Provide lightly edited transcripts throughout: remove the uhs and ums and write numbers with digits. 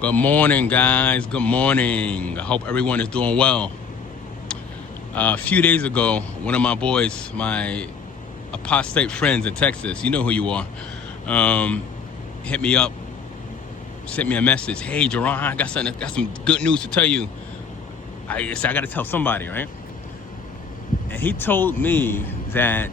Good morning, guys. Good morning. I hope everyone is doing well. A few days ago, one of my boys, my apostate friends in Texas, you know who you are, hit me up, sent me a message. Hey, Jerron, I got some good news to tell you. I said I got to tell somebody, right? And he told me that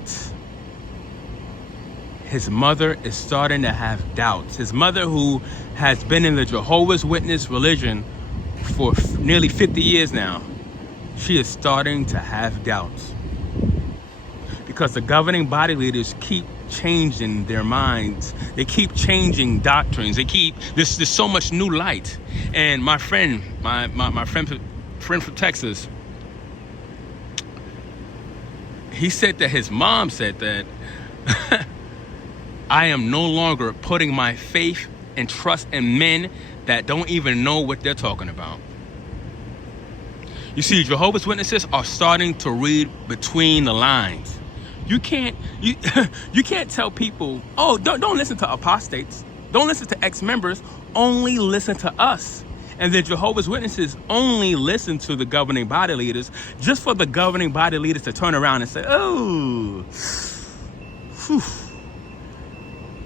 his mother is starting to have doubts. His mother, who has been in the Jehovah's Witness religion for nearly 50 years now, she is starting to have doubts because the governing body leaders keep changing their minds. They keep changing doctrines. There's so much new light. And my friend, my friend from Texas, he said that his mom said that I am no longer putting my faith and trust in men that don't even know what they're talking about. You see, Jehovah's Witnesses are starting to read between the lines. You can't tell people, oh, don't listen to apostates. Don't listen to ex-members. Only listen to us. And the Jehovah's Witnesses only listen to the governing body leaders, just for the governing body leaders to turn around and say, oh, whew.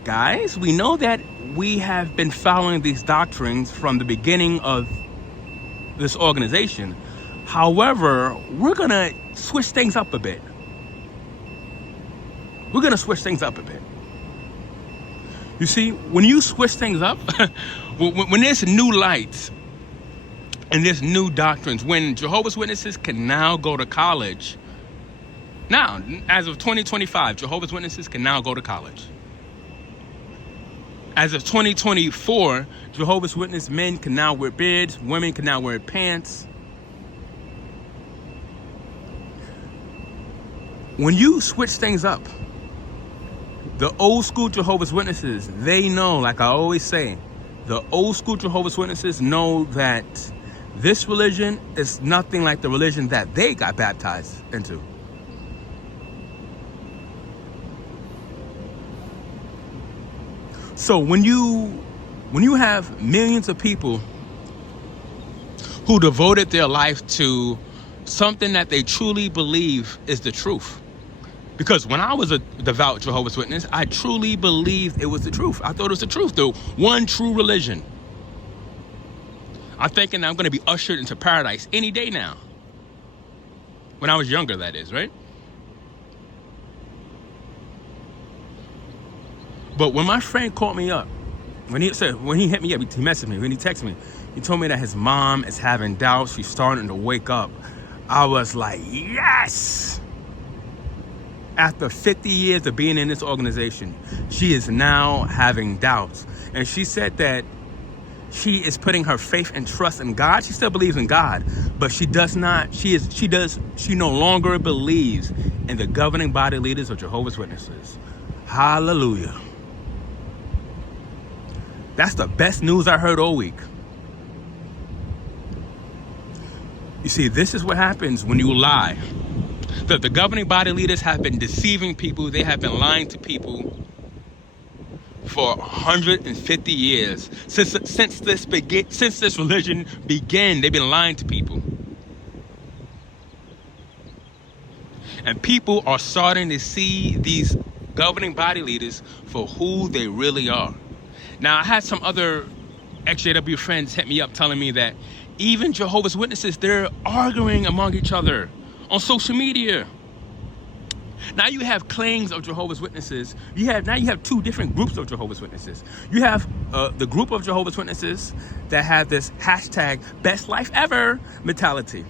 Guys, we know that we have been following these doctrines from the beginning of this organization. However, we're going to switch things up a bit. We're going to switch things up a bit. You see, when you switch things up, when there's new lights and there's new doctrines, when Jehovah's Witnesses can now go to college. Now, as of 2025, Jehovah's Witnesses can now go to college. As of 2024, Jehovah's Witness men can now wear beards, women can now wear pants. When you switch things up, the old school Jehovah's Witnesses, they know, like I always say, the old school Jehovah's Witnesses know that this religion is nothing like the religion that they got baptized into. So when you have millions of people who devoted their life to something that they truly believe is the truth, because when I was a devout Jehovah's Witness, I truly believed it was the truth. I thought it was the truth, the one true religion. I'm thinking I'm going to be ushered into paradise any day now. When I was younger, that is, right? But when my friend called me up, when he hit me up, he messaged me, when he texted me, he told me that his mom is having doubts, she's starting to wake up. I was like, yes! After 50 years of being in this organization, she is now having doubts. And she said that she is putting her faith and trust in God. She still believes in God, but she no longer believes in the governing body leaders of Jehovah's Witnesses. Hallelujah. That's the best news I heard all week. You see, this is what happens when you lie. The governing body leaders have been deceiving people. They have been lying to people for 150 years. Since this religion began, they've been lying to people. And people are starting to see these governing body leaders for who they really are. Now, I had some other XJW friends hit me up telling me that even Jehovah's Witnesses, they're arguing among each other on social media. Now you have claims of Jehovah's Witnesses. Now you have two different groups of Jehovah's Witnesses. You have the group of Jehovah's Witnesses that have this hashtag best life ever mentality.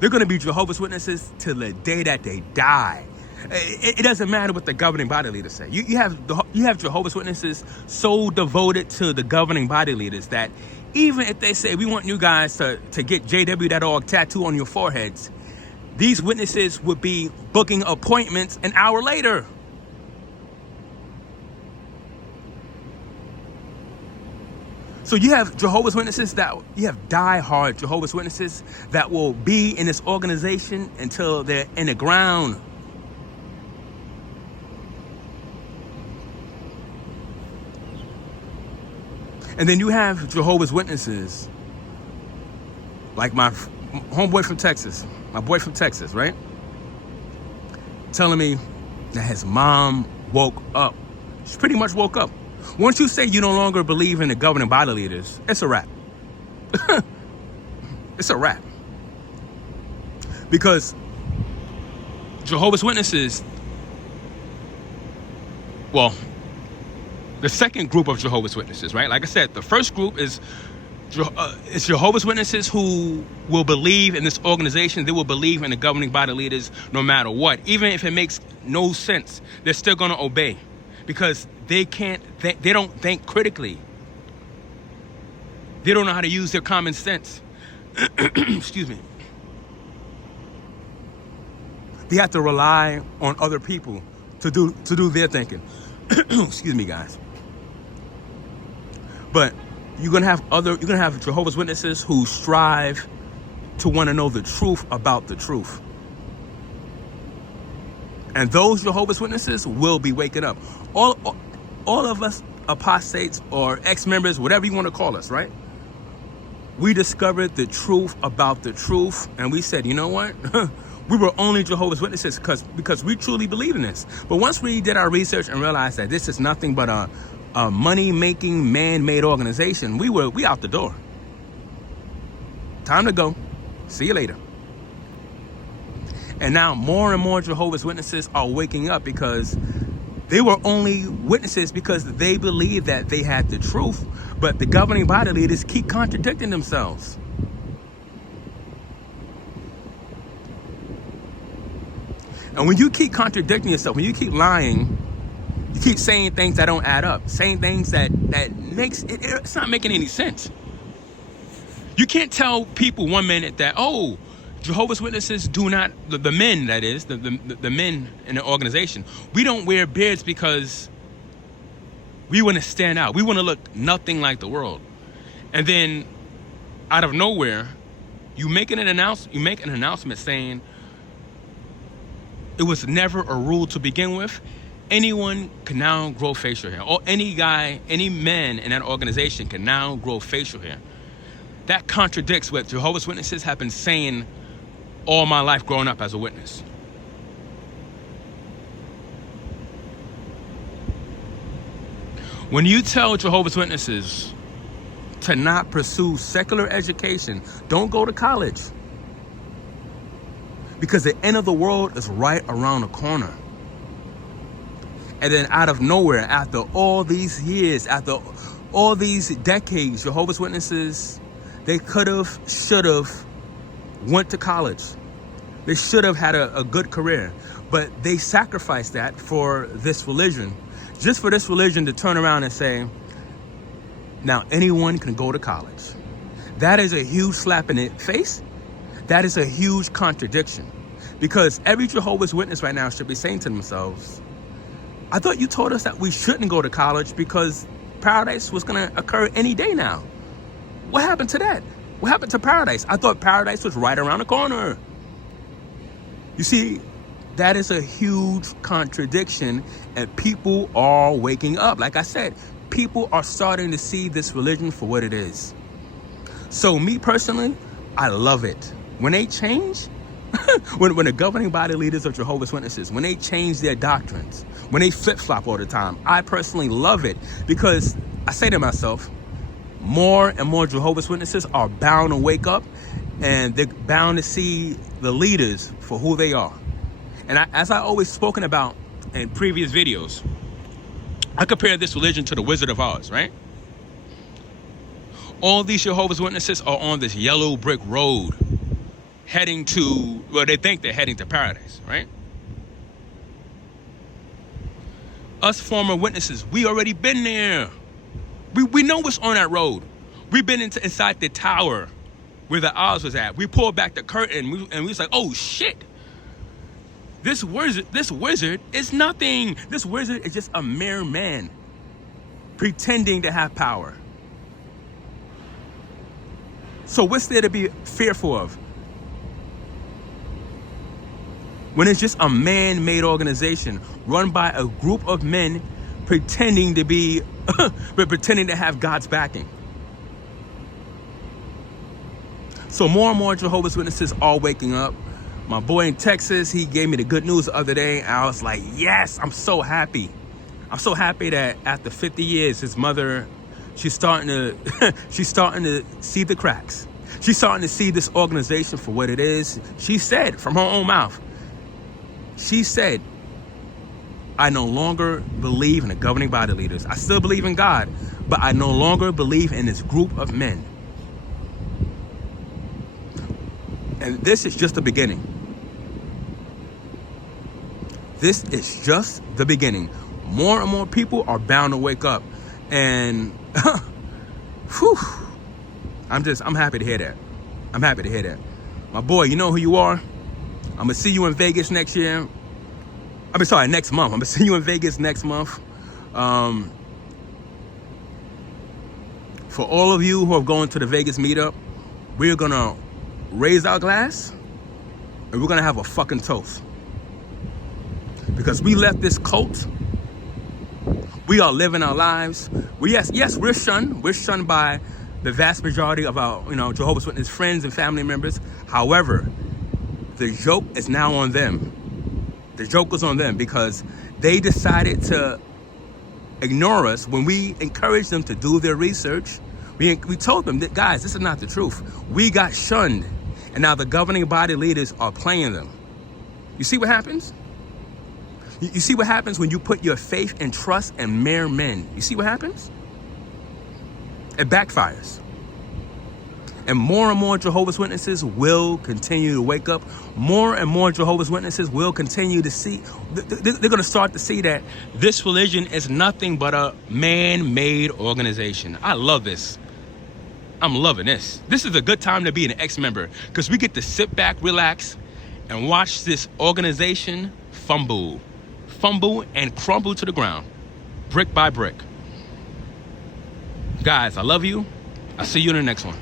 They're going to be Jehovah's Witnesses till the day that they die. It doesn't matter what the governing body leaders say. You have Jehovah's Witnesses so devoted to the governing body leaders that even if they say, we want you guys to get JW.org tattoo on your foreheads, these witnesses would be booking appointments an hour later. So you have Jehovah's Witnesses you have die-hard Jehovah's Witnesses that will be in this organization until they're in the ground. And then you have Jehovah's Witnesses, like my homeboy from Texas, my boy from Texas, right? Telling me that his mom woke up. She pretty much woke up. Once you say you no longer believe in the governing body leaders, it's a wrap. It's a wrap. Because Jehovah's Witnesses, well, the second group of Jehovah's Witnesses, right? Like I said, the first group is Jehovah's Witnesses who will believe in this organization. They will believe in the governing body leaders no matter what. Even if it makes no sense, they're still going to obey because they don't think critically. They don't know how to use their common sense. Excuse me. They have to rely on other people to do their thinking. Excuse me, guys. But you're gonna have Jehovah's Witnesses who strive to want to know the truth about the truth. And those Jehovah's Witnesses will be waking up. All of us apostates or ex-members, whatever you want to call us, right? We discovered the truth about the truth, and we said, you know what? We were only Jehovah's Witnesses because we truly believe in this. But once we did our research and realized that this is nothing but a money-making, man-made organization, we out the door. Time to go. See you later. And now more and more Jehovah's Witnesses are waking up because they were only witnesses because they believed that they had the truth, but the governing body leaders keep contradicting themselves. And when you keep contradicting yourself, when you keep lying, you keep saying things that don't add up, saying things that makes it's not making any sense. You can't tell people 1 minute that, oh, Jehovah's Witnesses do not, the men, that is, the men in the organization, we don't wear beards because we want to stand out. We want to look nothing like the world. And then out of nowhere, you make an announcement saying it was never a rule to begin with. Anyone can now grow facial hair. Or any man in that organization can now grow facial hair. That contradicts what Jehovah's Witnesses have been saying all my life growing up as a witness. When you tell Jehovah's Witnesses to not pursue secular education, don't go to college, because the end of the world is right around the corner. And then out of nowhere, after all these years, after all these decades, Jehovah's Witnesses, they could have, should have went to college. They should have had a good career, but they sacrificed that for this religion, just for this religion to turn around and say, now anyone can go to college. That is a huge slap in the face. That is a huge contradiction, because every Jehovah's Witness right now should be saying to themselves, I thought you told us that we shouldn't go to college because paradise was going to occur any day now. What happened to that? What happened to paradise? I thought paradise was right around the corner. You see, that is a huge contradiction, and people are waking up. Like I said, people are starting to see this religion for what it is. So me personally, I love it. When they change, when the governing body leaders of Jehovah's Witnesses, when they change their doctrines, when they flip-flop all the time, I personally love it, because I say to myself, more and more Jehovah's Witnesses are bound to wake up, and they're bound to see the leaders for who they are. And as I always spoken about in previous videos, I compare this religion to the Wizard of Oz, right? All these Jehovah's Witnesses are on this yellow brick road heading to, well, they think they're heading to paradise, right? Us former witnesses, we already been there. We know what's on that road. We've been inside the tower where the Oz was at. We pulled back the curtain and we was like, oh shit. This wizard is nothing. This wizard is just a mere man pretending to have power. So what's there to be fearful of? When it's just a man-made organization run by a group of men pretending to be, pretending to have God's backing. So more and more Jehovah's Witnesses are waking up. My boy in Texas, he gave me the good news the other day. I was like, yes, I'm so happy. I'm so happy that after 50 years, his mother, she's starting to see the cracks. She's starting to see this organization for what it is. She said from her own mouth, she said, I no longer believe in the governing body leaders. I still believe in God, but I no longer believe in this group of men. And this is just the beginning. This is just the beginning. More and more people are bound to wake up. And whew, I'm happy to hear that. I'm happy to hear that. My boy, you know who you are? I'm gonna see you in Vegas next year. Next month. I'm gonna see you in Vegas next month. For all of you who are going to the Vegas meetup, we're gonna raise our glass and we're gonna have a fucking toast. Because we left this cult. We are living our lives. Yes, we're shunned. We're shunned by the vast majority of our, Jehovah's Witness friends and family members. However, the joke is now on them. The joke was on them because they decided to ignore us when we encouraged them to do their research. We told them that, guys, this is not the truth. We got shunned, and now the governing body leaders are playing them. You see what happens? You see what happens when you put your faith and trust in mere men? You see what happens? It backfires. And more Jehovah's Witnesses will continue to wake up. More and more Jehovah's Witnesses will continue to see. They're going to start to see that this religion is nothing but a man-made organization. I love this. I'm loving this. This is a good time to be an ex-member because we get to sit back, relax, and watch this organization fumble and crumble to the ground, brick by brick. Guys, I love you. I'll see you in the next one.